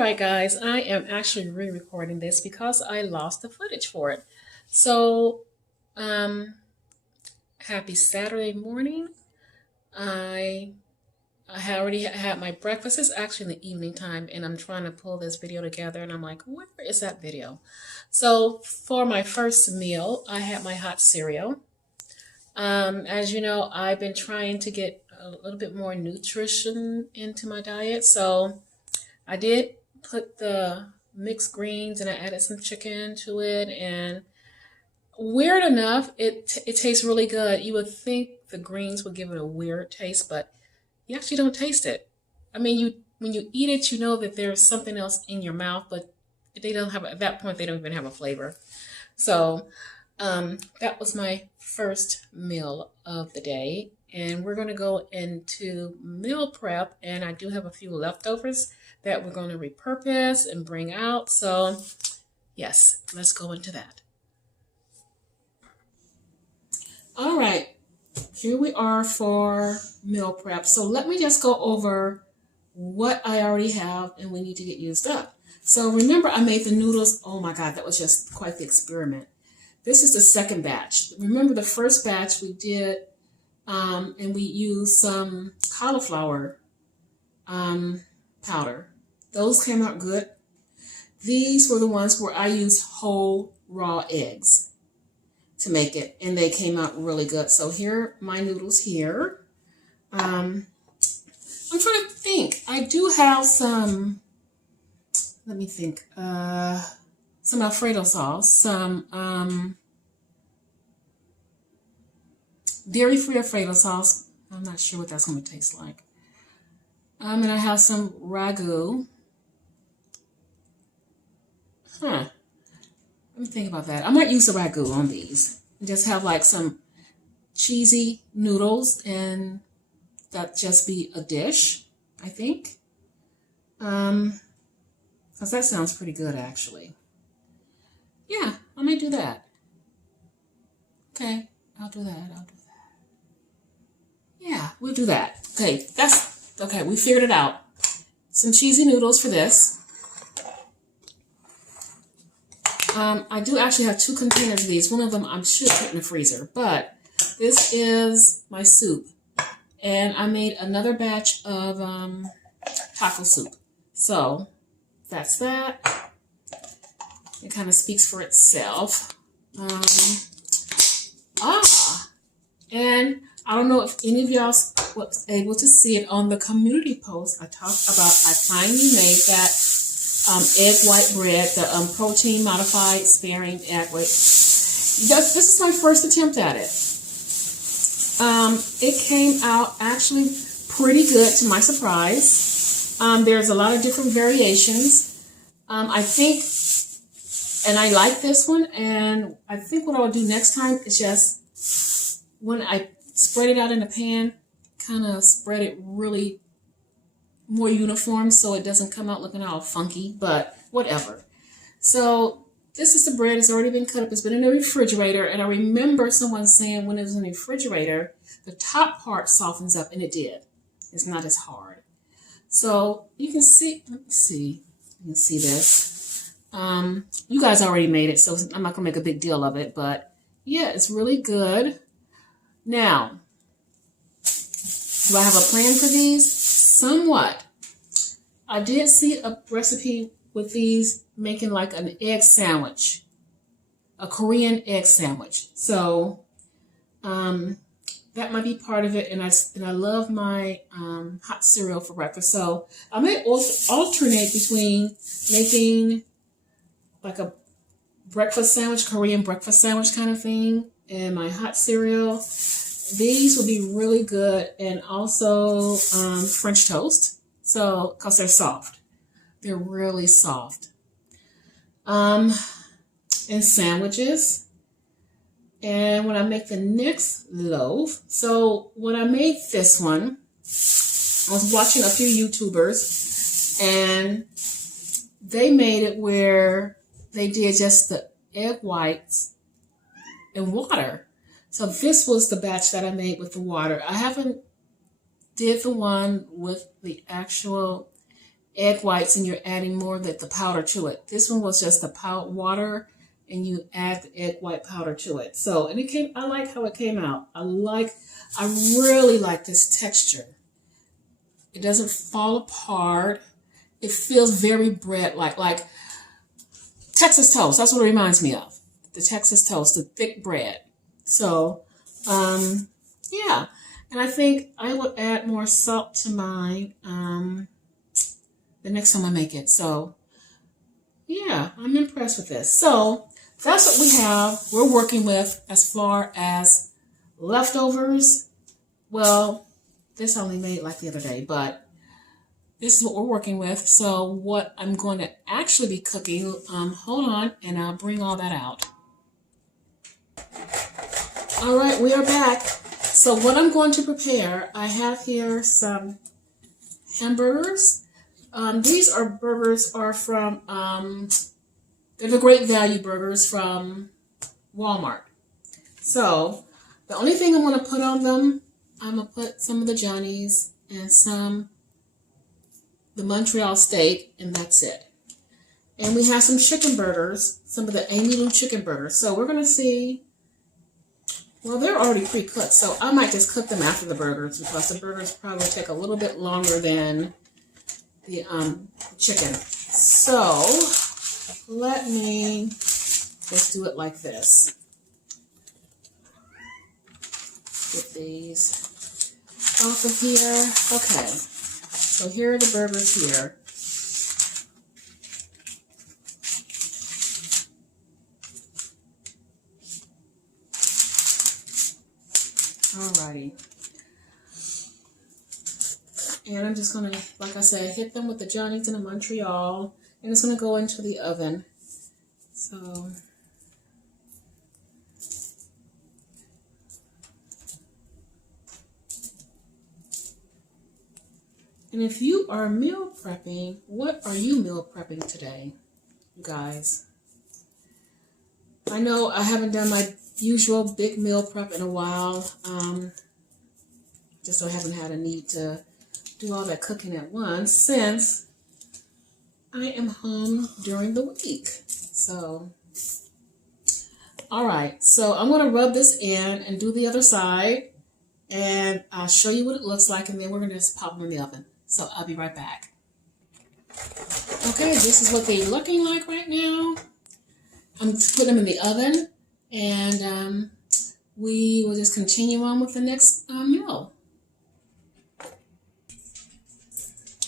right, guys, I am actually re-recording this because I lost the footage for it. So, um, happy Saturday morning. I I already had my breakfast. It's actually in the evening time, and I'm trying to pull this video together, and I'm like, where is that video? So, for my first meal, I had my hot cereal. As you know, I've been trying to get a little bit more nutrition into my diet, so I did put the mixed greens and I added some chicken to it, and weird enough, it tastes really good. You would think the greens would give it a weird taste, but you actually don't taste it. I mean, you when you eat it, you know that there's something else in your mouth, but they don't have at that point they don't even have a flavor. So that was my first meal of the day, and we're going to go into meal prep, and I do have a few leftovers that we're going to repurpose and bring out. So yes, let's go into that. All right, here we are for meal prep. So let me just go over what I already have and we need to get used up. So remember, I made the noodles. Oh my God, that was just quite the experiment. This is the second batch. Remember the first batch we did, and we used some cauliflower powder. Those came out good. These were the ones where I used whole raw eggs to make it, and they came out really good. So here are my noodles here. I'm trying to think. I do have some, let me think, some Alfredo sauce, some dairy-free Alfredo sauce. I'm not sure what that's going to taste like. And I have some Ragu. Let me think about that. I might use the Ragu on these. Just have like some cheesy noodles, and that just be a dish, I think. Because that sounds pretty good, actually. Yeah, I may do that. Okay, I'll do that. Yeah, we'll do that. Okay, okay, we figured it out. Some cheesy noodles for this. I do actually have 2 containers of these. One of them I should put in the freezer, but this is my soup. And I made another batch of taco soup. So that's that. It kind of speaks for itself. And I don't know if any of y'all was able to see it on the community post. I finally made that egg white bread, the protein modified sparing egg white. This is my first attempt at it. It came out actually pretty good to my surprise. There's a lot of different variations. I think, and I like this one, and I think what I'll do next time is just, when I spread it out in the pan, kind of spread it really more uniform so it doesn't come out looking all funky, but whatever. So this is the bread. It's already been cut up. It's been in the refrigerator, and I remember someone saying when it was in the refrigerator, the top part softens up, and it did. It's not as hard. So you can see, let me see, you can see this. You guys already made it, so I'm not gonna make a big deal of it, but yeah, it's really good. Now, do I have a plan for these? Somewhat. I did see a recipe with these making like an egg sandwich, a Korean egg sandwich. So that might be part of it. And I love my hot cereal for breakfast. So I may also alternate between making like a breakfast sandwich, Korean breakfast sandwich kind of thing, and my hot cereal. These will be really good, and also French toast. So, because they're soft. They're really soft. And sandwiches. And when I make the next loaf, so when I made this one, I was watching a few YouTubers, and they made it where they did just the egg whites and water. So this was the batch that I made with the water. I haven't did the one with the actual egg whites and you're adding more of the powder to it. This one was just the water and you add the egg white powder to it. So, and I like how it came out. I really like this texture. It doesn't fall apart. It feels very bread-like, like Texas toast. That's what it reminds me of. The Texas toast, the thick bread. So, yeah. And I think I would add more salt to mine the next time I make it. So, yeah, I'm impressed with this. So, that's what we have. We're working with as far as leftovers. Well, this I only made like the other day, but this is what we're working with. So what I'm going to actually be cooking, hold on, and I'll bring all that out. All right, we are back. So what I'm going to prepare, I have here some hamburgers. These burgers are from, they're the Great Value burgers from Walmart. So the only thing I'm going to put on them, I'm going to put some of the Johnnies and the Montreal steak, and that's it. And we have some chicken burgers, some of the Amy Lou chicken burgers. So we're going to see, well, they're already pre-cooked, so I might just cook them after the burgers because the burgers probably take a little bit longer than the chicken. So let me just do it like this. Get these off of here. Okay, so here are the burgers here. Alrighty. And I'm just going to, like I said, hit them with the Johnnies and the Montreal. And it's going to go into the oven. So, and if you are meal prepping, what are you meal prepping today, you guys? I know I haven't done my usual big meal prep in a while. Just so I haven't had a need to do all that cooking at once since I am home during the week. So, all right. So I'm going to rub this in and do the other side. And I'll show you what it looks like. And then we're going to just pop them in the oven. So I'll be right back. Okay, this is what they're looking like right now. I'm putting them in the oven. And we will just continue on with the next meal.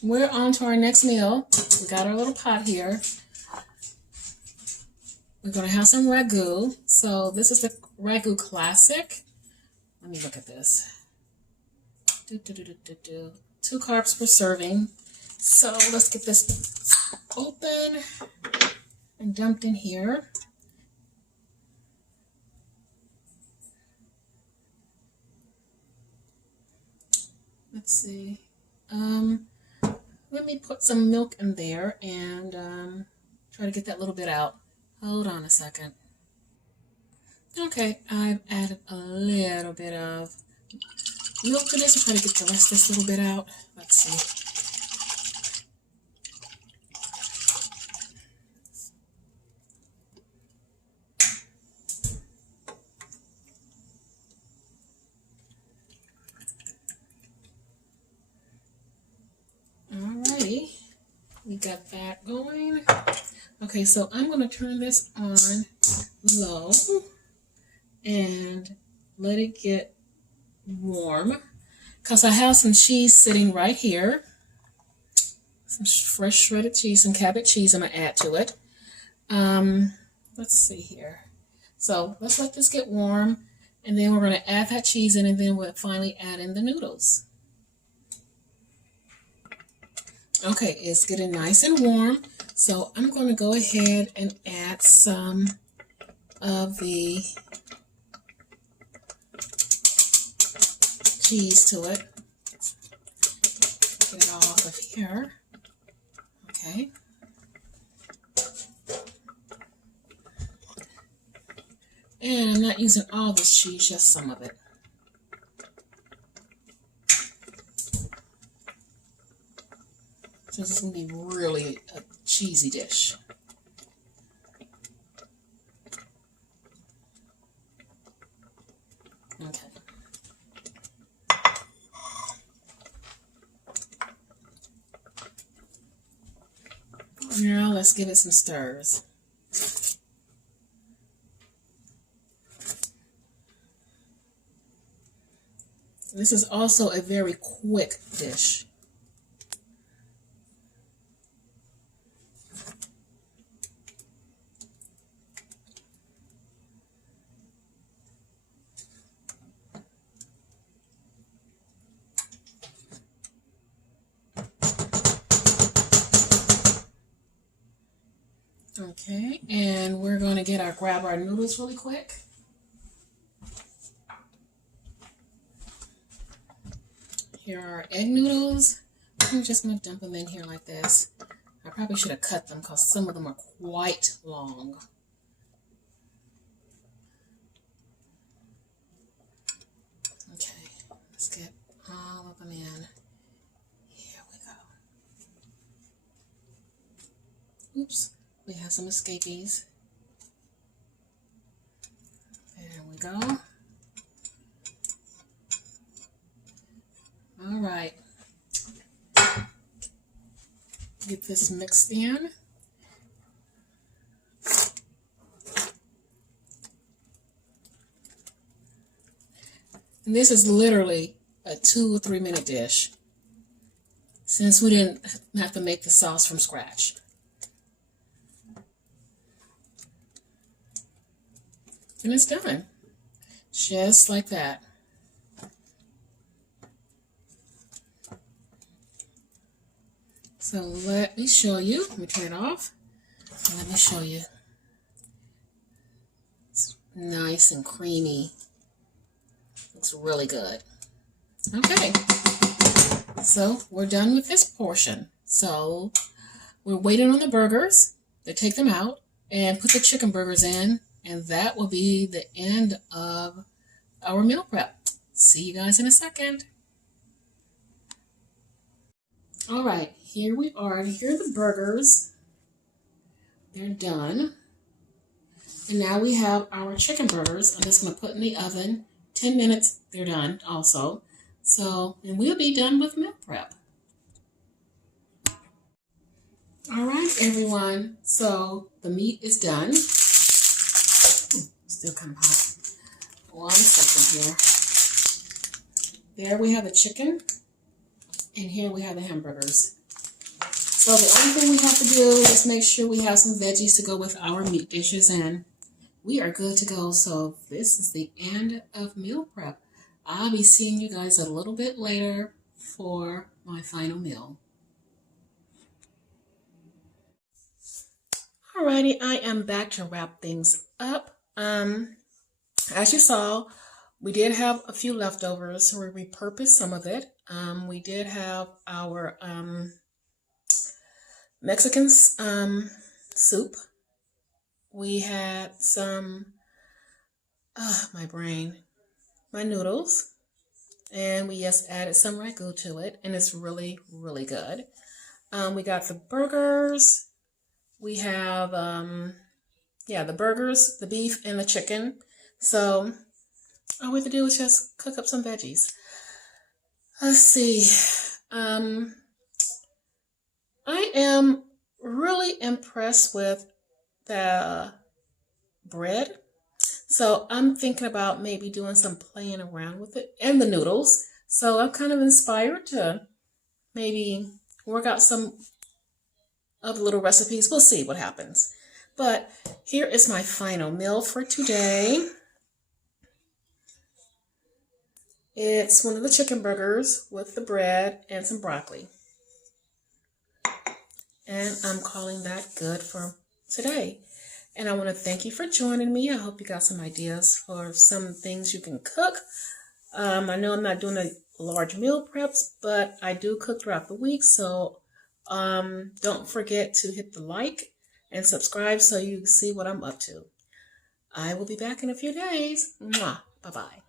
We're on to our next meal. We got our little pot here. We're going to have some Ragu. So this is the Ragu Classic. Let me look at this. 2 carbs per serving. So let's get this open and dumped in here. Let's see. Let me put some milk in there and try to get that little bit out. Hold on a second. Okay, I've added a little bit of milk to this. I'll try to get the rest of this little bit out. Let's see. Alrighty, we got that going. Okay, so I'm going to turn this on low and let it get warm because I have some cheese sitting right here. Some fresh shredded cheese, some cabbage cheese I'm going to add to it. Let's see here. So let's let this get warm and then we're going to add that cheese in and then we'll finally add in the noodles. Okay, it's getting nice and warm. So I'm going to go ahead and add some of the cheese to it. Get it all off of here. Okay. And I'm not using all this cheese, just some of it. This is going to be really a cheesy dish. Okay. Now let's give it some stirs. This is also a very quick dish. Okay, and we're going to grab our noodles really quick. Here are our egg noodles. I'm just going to dump them in here like this. I probably should have cut them because some of them are quite long. Okay, let's get all of them in. Here we go. Oops. We have some escapees. There we go. All right. Get this mixed in. And this is literally a 2 or 3 minute dish, since we didn't have to make the sauce from scratch. And it's done. Just like that. So let me show you. Let me turn it off. Let me show you. It's nice and creamy. Looks really good. Okay. So we're done with this portion. So we're waiting on the burgers to take them out and put the chicken burgers in. And that will be the end of our meal prep. See you guys in a second. All right, here we are. Here are the burgers. They're done. And now we have our chicken burgers. I'm just going to put in the oven. 10 minutes, they're done also. So, and we'll be done with meal prep. All right, everyone. So the meat is done. Still kind of hot. 1 second here. There we have the chicken, and here we have the hamburgers. So the only thing we have to do is make sure we have some veggies to go with our meat dishes, and we are good to go. So this is the end of meal prep. I'll be seeing you guys a little bit later for my final meal. Alrighty, I am back to wrap things up. As you saw, we did have a few leftovers, so we repurposed some of it. We did have our Mexican soup. We had some, my noodles, and we just added some ragu to it, and it's really, really good. We got the burgers. We have, the burgers, the beef, and the chicken. So all we have to do is just cook up some veggies. Let's see. I am really impressed with the bread. So I'm thinking about maybe doing some playing around with it, and the noodles. So I'm kind of inspired to maybe work out some of the little recipes. We'll see what happens. But here is my final meal for today. It's one of the chicken burgers with the bread and some broccoli. And I'm calling that good for today. And I want to thank you for joining me. I hope you got some ideas for some things you can cook. I know I'm not doing a large meal preps, but I do cook throughout the week. So don't forget to hit the like and subscribe so you see what I'm up to. I will be back in a few days. Mwah. Bye-bye.